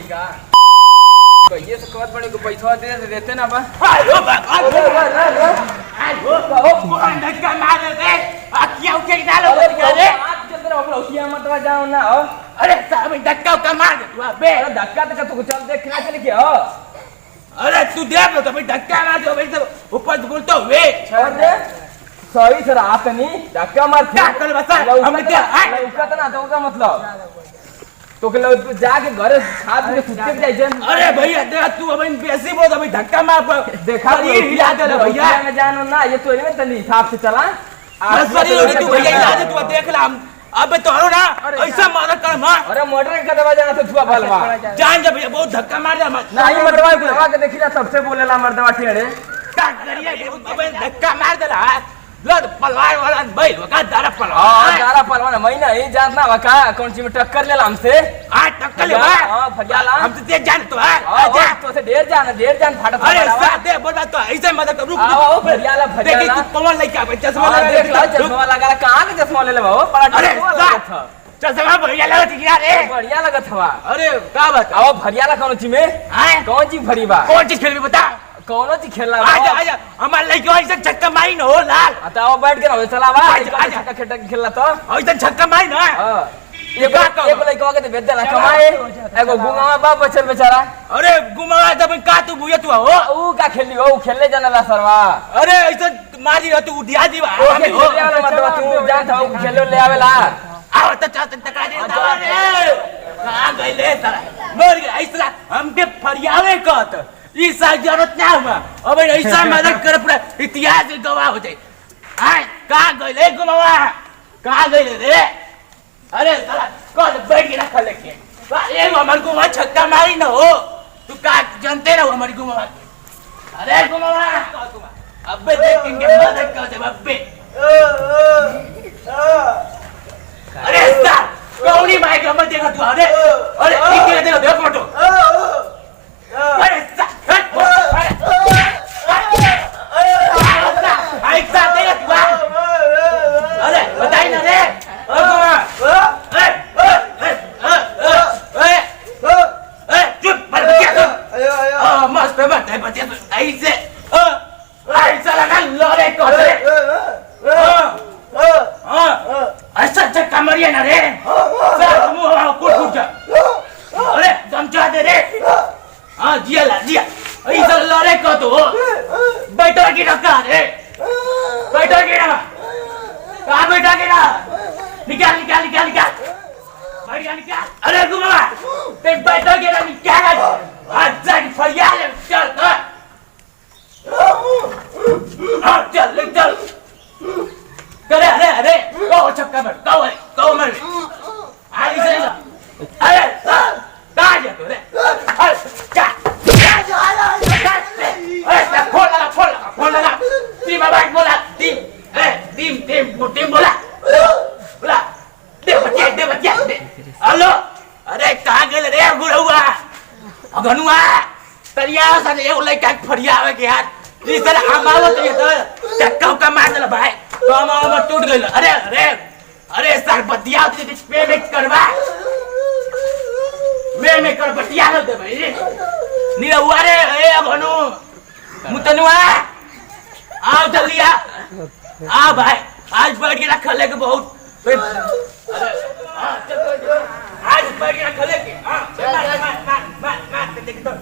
बड़ी का कहिए से कहत बड़ी को पैसा दे देते ना बा आयो धक्का मार दे अकिया के डालो रे चंद्र हम लौटिया मतवा जाओ ना हो अरे साहब धक्का का मार दे तू बे धक्का तो तू चल देख ना चल के हो अरे तू देख लो तो भाई धक्का मार दो भाई तो ऊपर बोलतो वे छोड़ दे सही सर आतनी धक्का मार क्या कर बस हम क्या लौका ना तो का मतलब तो के जाके घरे खाद के सुते जाई जन अरे भैया देख तू अबे बेसी बोल अबे धक्का मार देखा हिला दे भैया मैं जानो ना ये तो में तनी हिसाब से चला बस सरी लोड़ी तू भैया हिला दे तू देख ला अबे तोरो ना ऐसा मार कर मार अरे मोटर का दरवाजा ना तो छुआ भलवा जान जा भैया बहुत धक्का मार दे नहीं मर्दवा बुलवा के देखी ना सबसे बोलेला मर्दवा टेड़े का करिए अबे धक्का मार देला लड़ पलवार वाला बैल का दारा पलवार हां दारा पलवार महीना ही जानना बा का कौन सी में टक्कर लेला हमसे आ टक्कर ले हां फरियाला हम तो तेज जान तो है आजा तो से ढेर जान फट अरे साथ दे बोला तो ऐसे मत रुक आओ फरियाला देखी तू कौन लेके आ चश्मा लगा देख ला चश्मा लगा कहां के चश्मा ले ले बाबू अरे चश्मा बढ़िया लगत है यार बढ़िया लगत हवा अरे का बात आओ फरियाला कौन ची में हां कौन ची भरी बा कौन चीज खेलबी बता कौन ची खेलना आजा आजा हमार लइका ऐसे छक्का मारी न हो लाल बताओ बैठ के ना चलावा आजा छक्का खेटा खेलला तो ऐसे छक्का मारी न हां एक लइका के बेद देला कमाए एगो गुंगावा बा बचल बेचारा अरे गुमावा जब का तू बुझे तू हो ऊ का खेली हो खेलले जानला सरवा अरे ऐसे मारी तू उठिया दीवा हम हो मतलब तू जान था खेलो ले आवेला आओ तो चल टका दे अरे कहां गइले साला मर गया ऐसा हमके फरियावे कहत ई साल जरूरत ना हुआ अब ऐसा मदद कर पूरा इतिहास गवाह हो जाए हां कहां गइले गुमावा कहां गइले रे अरे साला कौन बैठ के रखा लेके ए हमार गुमावा छक्का मारी न हो तू का जानते ना हमारी गुमावा अरे गुमावा अबे देखेंगे मदद कर दे अबे अरे साला कौनी माइक मत देखा तू अरे अरे ठीक है देखो फोटो अरे अरे बताई ना रे चुप मस्त बात है बच्चे ऐसे ऐसा लगा लड़े को ऐसा चक्का मरिए ना रे सब मुंह कुट जा अरे समझा दे रे हाँ जिया ला जिया ऐसा लड़े को तो बैठो की रखा रे बैठो की ना कहाँ बैठा के ना निकाल निकाल निकाल निकाल बढ़िया निकाल अरे गुमा ते बैठो के ना निकाल आज जाके फरियाद चल हाँ चल चल करे अरे अरे कहो छक्का मर कहो मर आज इसे अरे कहाँ जा तू रे अरे क्या फोन लगा टीम आवाज बोला टीम बोला दे बच्चे हेलो अरे कहाँ गए रे गुरुआ गनुआ तरिया सन एगो लइका फरियावे के हाथ ई साला आमावत ये तो चक्का का मार देला भाई तो आमाव टूट गइल अरे सर बतिया पेमेंट करवा मैं कर बतिया दे भाई नी हुआ रे ए गनु मुतनुआ आओ जल्दी आ भाई आज बैठ के रख ले के बहुत अरे हां चल आज बैठ के रख ले के हां मार देख तो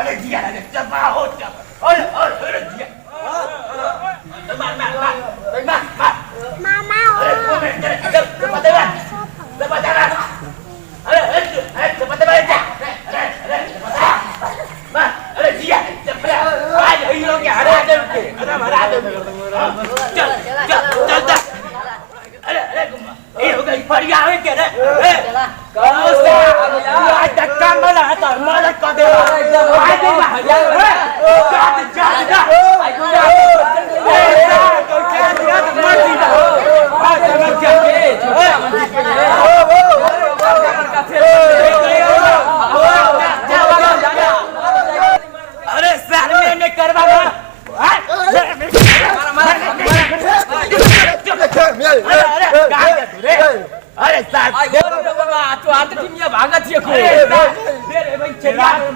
अरे जिया लगे चपा हो चप अरे जिया मार मामा अरे को बता अरे जिया आज ही लोग हरा दे अरे हरा दे चल अरे ये हो गई फरियावे के रे कौन से आज धक्का मारा तो मदद कर दे एकदम अरे सर में करवा अरे सर तो आते टीम ये भागत है को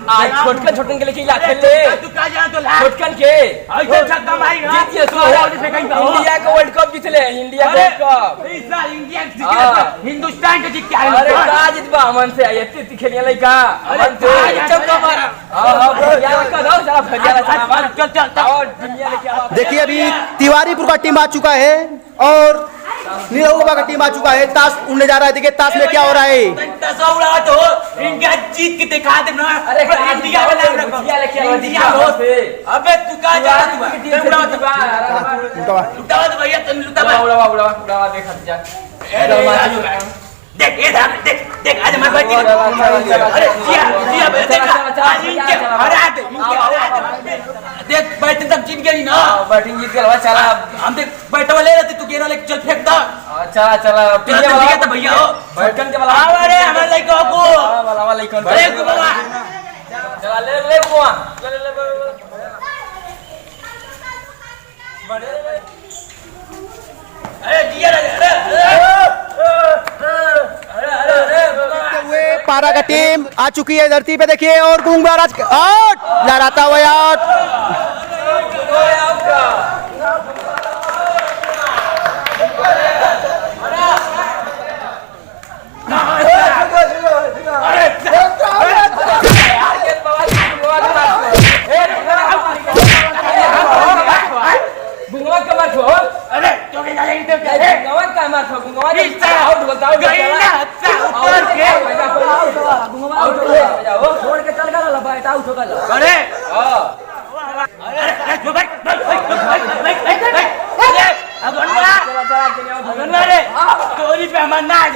आज छोटकन छोटकन के लेके जा खेल ले तू का जान तो ला छोटकन के ऐसे छक्का मारी ना जीत ये सो इंडिया का वर्ल्ड कप जीतले इंडिया वर्ल्ड कप इस साल इंडिया जीत हिंदुस्तान के जीत के आए अरे का जीतबा हमन से इतनी खेलिया लइका हमन से छक्का मारा भैया का दो जरा भैया चल चल चल और दुनिया लेके आओ देखिए अभी तिवारीपुर का टीम आ चुका है और निरहुआ का टीम आ चुका है। ताश उड़ने जा रहा है। देखिए ताश में क्या हो रहा है। तसौड़ा तो इंडिया जीत के दिखा दे ना अरे इंडिया का नाम रखो इंडिया लेके आओ इंडिया हो अबे तू का जा रहा तू लुटावा तो भैया तुम लुटावा उड़ावा देख जा देख ये देख आज मैं बैठी अरे जिया देख आज इनके हरा दे देख बैठे तक जीत गई ना बैटिंग जीत गया चला हम देख बैठवा ले रहे तू गेरा लेके चल फेंक दा चला पिज्जा वाला तो भैया हो बैठन के वाला अरे हमारे लइका को वाला लइकन अरे गुबा चला ले बुआ अरे जिया हुए पारा का टीम आ चुकी है धरती पे। देखिए और गुंगा राज आउट लहराता हुआ आउट। अरे तो के जाएंगे तो क्या है गवन का मार ठोक गवन आउट बताओ गई ना ऊपर के आउट हो जाओ छोड़ के चल गया बैट आउट हो गया अरे हां अरे जो भाई अगन रे तोरी पे हम ना ए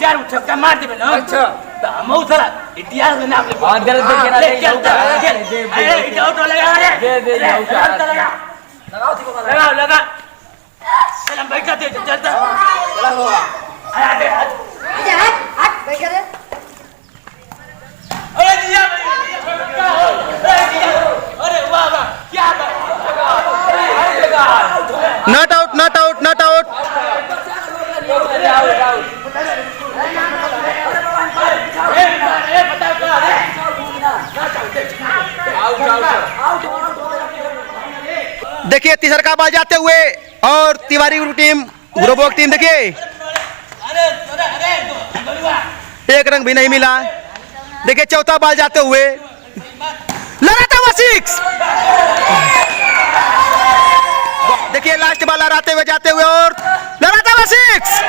चार छक्का मार दे ना अच्छा तो हम साला इतिहास में नाम ले अंदर देख के ना अरे आउट लगा रे दे आउट लगा लगाओ लगा चल हम बैठा दे चलता चला हो अरे हट बैठ जा रे अरे जिया अरे वाह वाह क्या not out not out not out. देखिए तीसरा का बाल जाते हुए और तिवारी टीम ग्रुपों की टीम देखिए एक रंग भी नहीं मिला। देखिए चौथा बाल जाते हुए लड़ाता हुआ सिक्स। देखिए लास्ट बाल लड़ाते हुए जाते हुए और लड़ाता हुआ सिक्स।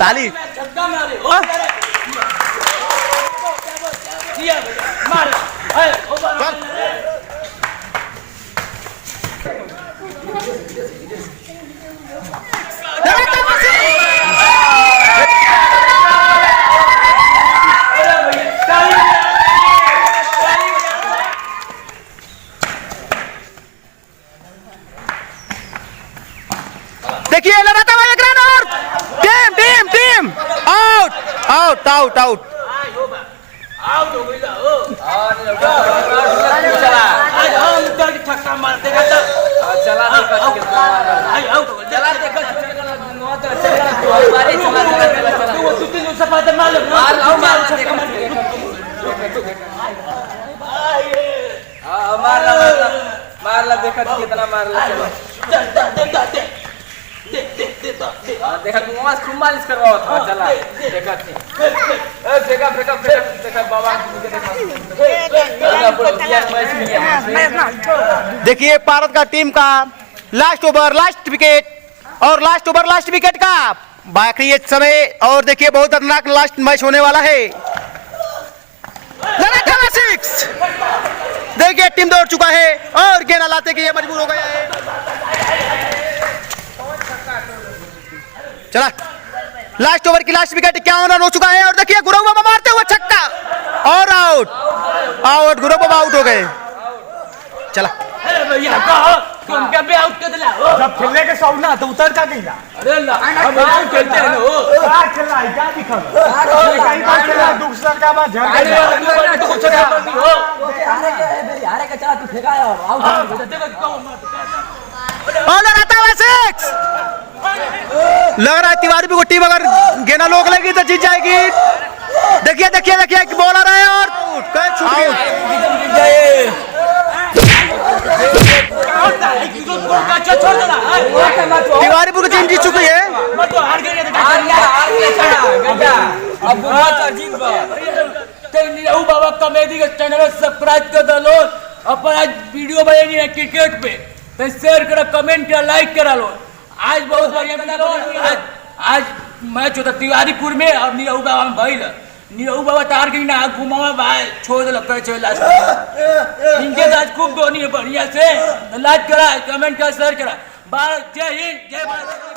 ताली देखिए लड़ाता हुआ एक रन और team team team out out out out. Out हो गई चला आज हम उधर की छक्का मार देगा तो चला आज आउट हो चला देखो चला तू तीन सपाट मार लो मार लाओ मार ला देखा कितना मार ला देखा मास खूब मालिश करवाओ था चला देखा देखा बाबा देखिए भारत का टीम का लास्ट ओवर लास्ट विकेट और लास्ट ओवर लास्ट विकेट का बाकी ये समय और देखिए बहुत खतरनाक लास्ट मैच होने वाला है। लगातार सिक्स। देखिए टीम दौड़ चुका है और गेंद लाते के लिए मजबूर हो गया है। चला लास्ट ओवर की लास्ट विकेट 51 रन हो चुका है और देखिए गुरु बाबा मारते हुए छक्का और आउट आउट गुरु बाबा आउट हो गए। चला अरे भैया कहो तुम क्या पे आउट कर दिला जब खेलने के शौक ना तो उतर का गईला। अरे ला हम आउट खेलते हैं ना क्या खेला है क्या दिखा कई बार खेला दूसरा का बात झड़ अरे गया। तो कुछ कर दी हो हारे का चला तू फेंका आउट देखो कहो मत और लगाता हुआ सिक्स। लग रहा है तिवारी को टीम अगर गेना लोग लेगी तो जीत जाएगी। देखिए देखिए देखिए बॉलर है और कैच छूट गया। तिवारीपुर की टीम जीत चुकी है। अब बहुत अजीब बाबा कॉमेडी के चैनल सब्सक्राइब कर दो अपन आज वीडियो बनेगी है क्रिकेट पे तो शेयर करो कमेंट करो लाइक करा लो। आज बहुत बढ़िया बना लो। आज मैच होता तिवारीपुर में और नीरऊ बाबा में भइल। नीरऊ बाबा तार के ना घुमावा भाई छोड़ दे लगता है लास्ट इनके आज खूब धोनी है बढ़िया से लाइक करा कमेंट करा शेयर करा। जय हिंद जय भारत।